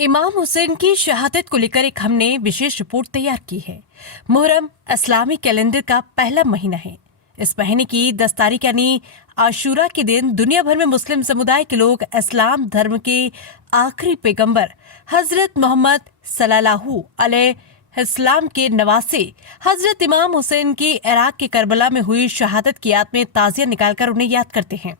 इमाम हुसैन की शहादत को लेकर एक हमने विशेष रिपोर्ट तैयार की है। मुहर्रम इस्लामी कैलेंडर का पहला महीना है। इस महीने की 10 तारीख यानी आशूरा के दिन दुनिया भर में मुस्लिम समुदाय के लोग इस्लाम धर्म के आखिरी पैगंबर हजरत मोहम्मद सल्लल्लाहु अलैहि इस्लाम के नवासे हजरत इमाम हुसैन की इराक के करबला में हुई शहादत की याद में ताजिया निकालकर उन्हें याद करते हैं।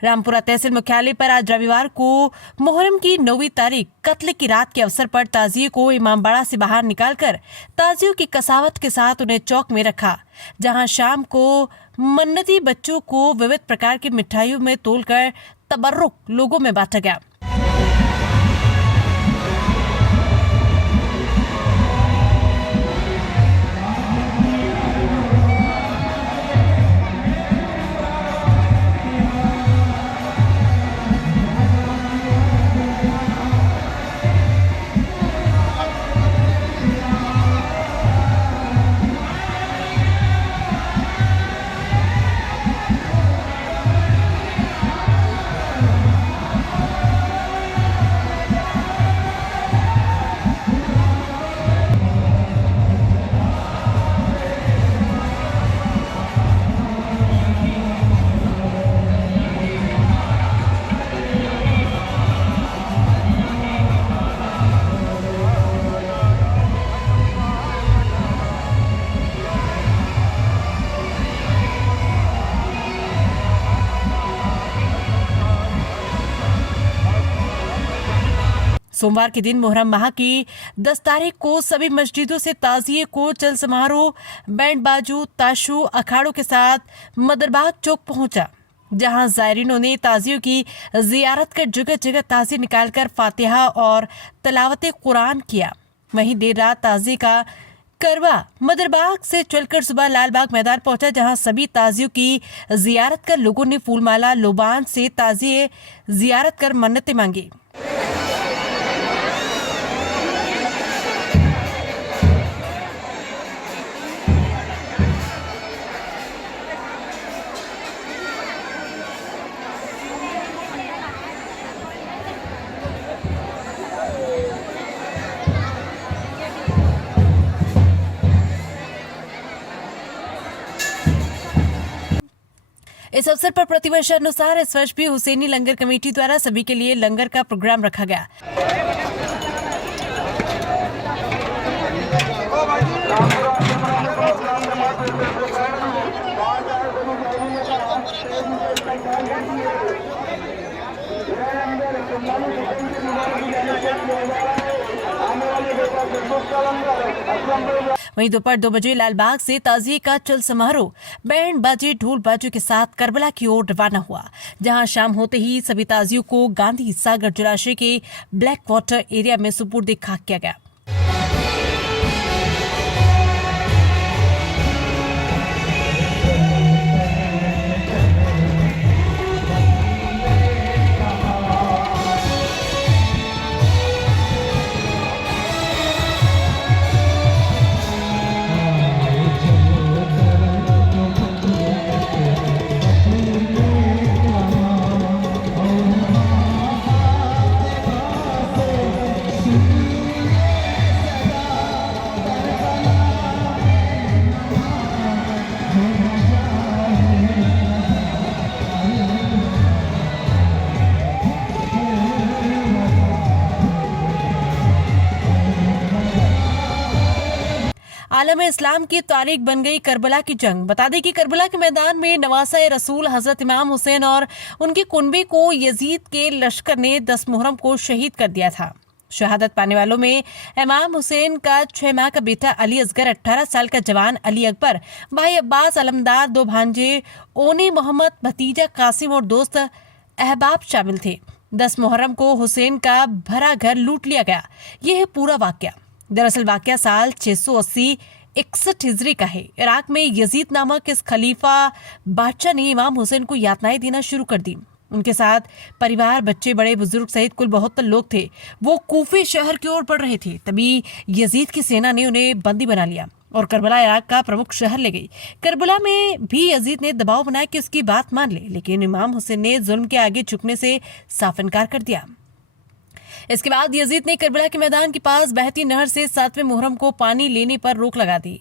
रामपुरा तहसील मुख्यालय पर आज रविवार को मुहर्रम की 9वीं तारीख कत्ल की रात के अवसर पर ताजिए को इमामबाड़ा से बाहर निकालकर ताजियों की कसावट के साथ उन्हें चौक में रखा, जहां शाम को मन्नती बच्चों को विविध प्रकार की मिठाइयों में तोलकर तबर्रुक लोगों में बांटा गया। सोमवार के दिन मुहर्रम माह की 10 तारीख को सभी मस्जिदों से ताजिए को चल समारोह बैंड बाजू ताशू अखाड़ों के साथ मदरबाग चौक पहुंचा, जहां जायरीनों ने ताजियों की जियारत कर जगह जगह ताजिए निकालकर फातिहा और तलावत कुरान किया। वहीं देर रात ताजिए का करवा मदरबाग से चलकर सुबह लालबाग मैदान पहुंचा, जहां सभी ताजियों की जियारत कर लोगों ने फूलमाला लोबान से ताजिए जियारत कर मन्नतें मांगी। इस अवसर पर प्रतिवर्ष अनुसार इस वर्ष भी हुसैनी लंगर कमेटी द्वारा सभी के लिए लंगर का प्रोग्राम रखा गया। वहीं दोपहर 2 बजे लालबाग से ताजिए का चल समारोह बैंड बाजे ढोल बाजू के साथ करबला की ओर रवाना हुआ, जहां शाम होते ही सभी ताजियों को गांधी सागर जलाशय के ब्लैक वाटर एरिया में सुपुर्द खाक किया गया। आलम इस्लाम की तारीख बन गई करबला की जंग। बता दें कि करबला के मैदान में नवासा रसूल हजरत इमाम हुसैन और उनके कुनबे को यजीद के लश्कर ने 10 मुहर्रम को शहीद कर दिया था। शहादत पाने वालों में इमाम हुसैन का 6 माह का बेटा अली असगर, 18 साल का जवान अली अकबर, भाई अब्बास अलमदार, 2 भांजे ओनी मोहम्मद, भतीजा कासिम और दोस्त अहबाब शामिल थे। 10 मुहर्रम को हुसैन का भरा घर लूट लिया गया। यह है पूरा वाकया। दरअसल वाकया साल 680-61 हिजरी का है। इराक में यजीद नामक इस खलीफा बादशाह ने इमाम हुसैन को यातनाएं देना शुरू कर दी। उनके साथ परिवार, बच्चे, बड़े बुजुर्ग सहित कुल 72 लोग थे। वो कूफे शहर की ओर बढ़ रहे थे, तभी यजीद की सेना ने उन्हें बंदी बना लिया और करबला इराक का प्रमुख शहर ले गई। करबला में भी यजीद ने दबाव बनाया कि उसकी बात मान ले, लेकिन इमाम हुसैन ने जुल्म के आगे झुकने से साफ इनकार कर दिया। इसके बाद यजीद ने करबला के मैदान के पास बहती नहर से 7वें मुहर्रम को पानी लेने पर रोक लगा दी।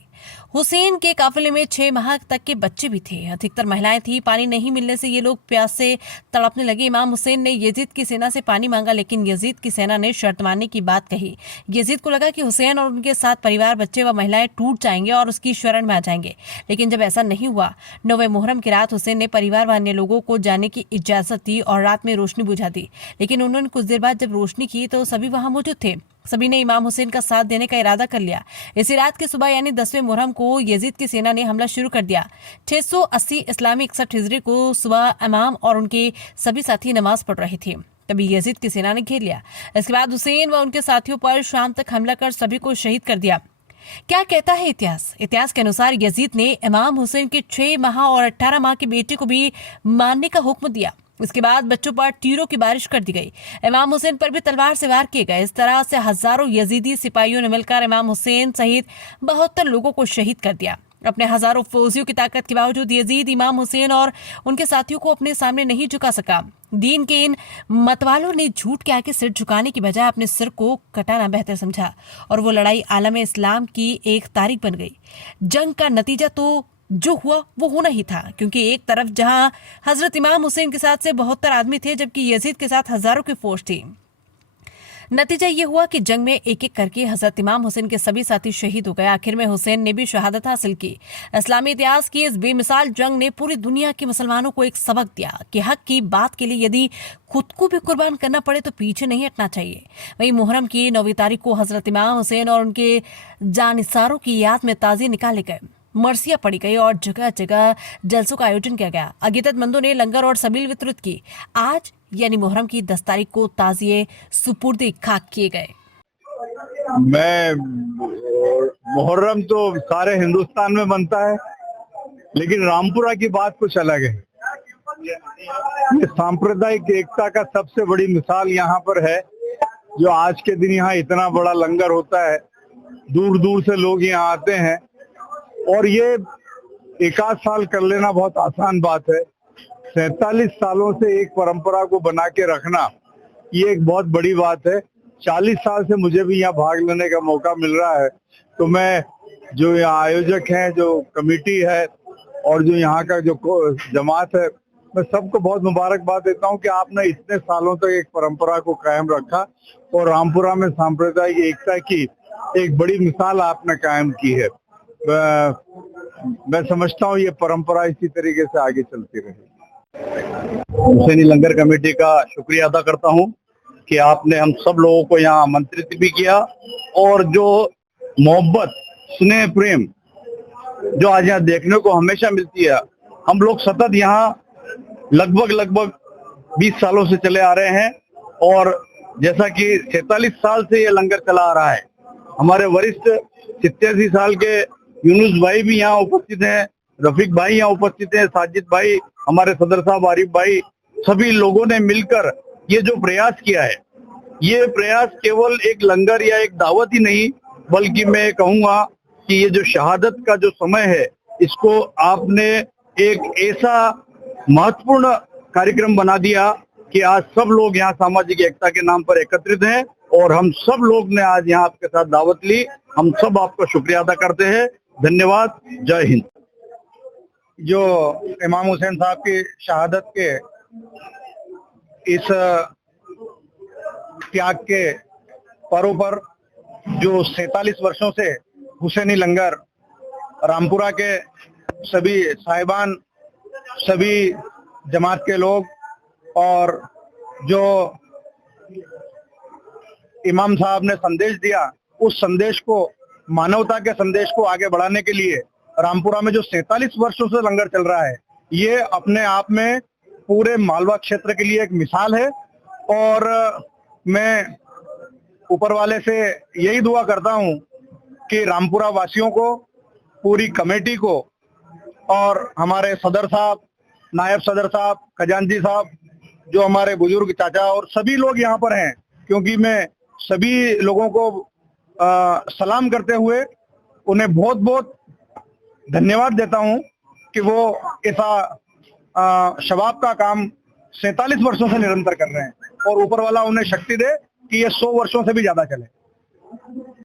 हुसैन के काफिले में 6 माह तक के बच्चे भी थे, अधिकतर महिलाएं थी। पानी नहीं मिलने से ये लोग प्यास से तड़पने लगे। इमाम हुसैन ने यजीद की सेना से पानी मांगा, लेकिन यजीद की सेना ने शर्त मानने की बात कही। यजीद को लगा कि हुसैन और उनके साथ परिवार, बच्चे व महिलाएं टूट जाएंगे और उसकी शरण में आ जाएंगे, लेकिन जब ऐसा नहीं हुआ, 9वें मुहर्रम की रात हुसैन ने परिवार व अन्य लोगों को जाने की इजाजत दी और रात में रोशनी बुझा दी। लेकिन उन्होंने कुछ देर बाद जब रोशनी की तो सभी वहां मौजूद थे। सभी ने इमाम हुसैन का साथ देने का इरादा कर लिया। इसी रात की सुबह यानी 10वें मुहर्रम को यजीद की सेना ने हमला शुरू कर दिया। 680 इस्लामी 61 हिजरी को सुबह इमाम और उनके सभी साथी नमाज पढ़ रहे थे, तभी यजीद की सेना ने घेर लिया। इसके बाद हुसैन व उनके साथियों पर शाम तक हमला कर सभी को शहीद कर दिया। क्या कहता है इतिहास? इतिहास के अनुसार यजीद ने इमाम हुसैन के 6 माह और 18 माह के बेटे को भी मारने का हुक्म दिया। इसके बाद बच्चों पर तीरों की बारिश कर दी गई। इमाम हुसैन पर भी तलवार से वार किए गए। इस तरह से हजारों यजीदी सिपाहियों ने मिलकर इमाम हुसैन सहित 72 लोगों को शहीद कर दिया। अपने हजारों फौजियों की ताकत के बावजूद यजीद इमाम हुसैन और उनके साथियों को अपने सामने नहीं झुका सका। दीन के इन मतवालों ने झूठ के आगे सिर झुकाने की बजाय अपने सिर को कटाना बेहतर समझा और वो लड़ाई आलम इस्लाम की एक तारीख बन गई। जंग का नतीजा तो जो हुआ वो होना ही था, क्योंकि एक तरफ जहां हजरत इमाम हुसैन के साथ से 72 आदमी थे, जबकि यजीद के साथ हजारों की फौज थी। नतीजा ये हुआ कि जंग में एक एक करके हजरत इमाम हुसैन के सभी साथी शहीद हो गए। आखिर में हुसैन ने भी शहादत हासिल की। इस्लामी इतिहास की इस बेमिसाल जंग ने पूरी दुनिया के मुसलमानों को एक सबक दिया कि हक की बात के लिए यदि खुद को भी कुर्बान करना पड़े तो पीछे नहीं हटना चाहिए। वहीं मुहर्रम की 9वीं तारीख को हजरत इमाम हुसैन और उनके जानिसारों की याद में ताज़िए निकाले गए, मरसियां पड़ी गई और जगह जगह जलसों का आयोजन किया गया। अकीदतमंदों ने लंगर और सबील वितरित की। आज यानी मुहर्रम की 10 तारीख को ताजिए सुपुर्दे खाक किए गए। मैं मुहर्रम तो सारे हिंदुस्तान में बनता है, लेकिन रामपुरा की बात कुछ अलग है। ये सांप्रदायिक एकता का सबसे बड़ी मिसाल यहाँ पर है, जो आज के दिन यहाँ इतना बड़ा लंगर होता है, दूर दूर से लोग यहाँ आते हैं और ये एक आध साल कर लेना बहुत आसान बात है। 47 सालों से एक परंपरा को बना के रखना, ये एक बहुत बड़ी बात है। 40 साल से मुझे भी यहाँ भाग लेने का मौका मिल रहा है, तो मैं जो यहाँ आयोजक हैं, जो कमेटी है और जो यहाँ का जो जमात है, मैं सबको बहुत मुबारकबाद देता हूँ कि आपने इतने सालों तक एक परंपरा को कायम रखा और रामपुरा में सांप्रदायिक एकता की एक बड़ी मिसाल आपने कायम की है। मैं समझता हूँ ये परंपरा इसी तरीके से आगे चलती रहेगी। हुसैनी लंगर कमेटी का शुक्रिया अदा करता हूँ कि आपने हम सब लोगों को यहाँ आमंत्रित भी किया और जो मोहब्बत, स्नेह, प्रेम जो आज यहाँ देखने को हमेशा मिलती है। हम लोग सतत यहाँ लगभग 20 सालों से चले आ रहे हैं और जैसा कि 47 साल से ये लंगर चला आ रहा है। हमारे वरिष्ठ 87 साल के यूनुस भाई भी यहाँ उपस्थित हैं, रफीक भाई यहाँ उपस्थित हैं, साजिद भाई, हमारे सदर साहब आरिफ भाई, सभी लोगों ने मिलकर ये जो प्रयास किया है, ये प्रयास केवल एक लंगर या एक दावत ही नहीं, बल्कि मैं कहूँगा कि ये जो शहादत का जो समय है, इसको आपने एक ऐसा महत्वपूर्ण कार्यक्रम बना दिया कि आज सब लोग यहाँ सामाजिक एकता के नाम पर एकत्रित हैं और हम सब लोग ने आज यहाँ आपके साथ दावत ली। हम सब आपका शुक्रिया अदा करते हैं। धन्यवाद। जय हिंद। जो इमाम हुसैन साहब की शहादत के इस त्याग के पर्व पर जो 47 वर्षों से हुसैनी लंगर रामपुरा के सभी साहिबान, सभी जमात के लोग और जो इमाम साहब ने संदेश दिया, उस संदेश को, मानवता के संदेश को आगे बढ़ाने के लिए रामपुरा में जो 47 वर्षों से लंगर चल रहा है, ये अपने आप में पूरे मालवा क्षेत्र के लिए एक मिसाल है। और मैं ऊपर वाले से यही दुआ करता हूं कि रामपुरा वासियों को, पूरी कमेटी को और हमारे सदर साहब, नायब सदर साहब, खजांची साहब, जो हमारे बुजुर्ग चाचा और सभी लोग यहाँ पर हैं, क्योंकि मैं सभी लोगों को सलाम करते हुए उन्हें बहुत बहुत धन्यवाद देता हूं कि वो ऐसा शबाब का काम 47 वर्षों से निरंतर कर रहे हैं और ऊपर वाला उन्हें शक्ति दे कि ये 100 वर्षों से भी ज्यादा चले।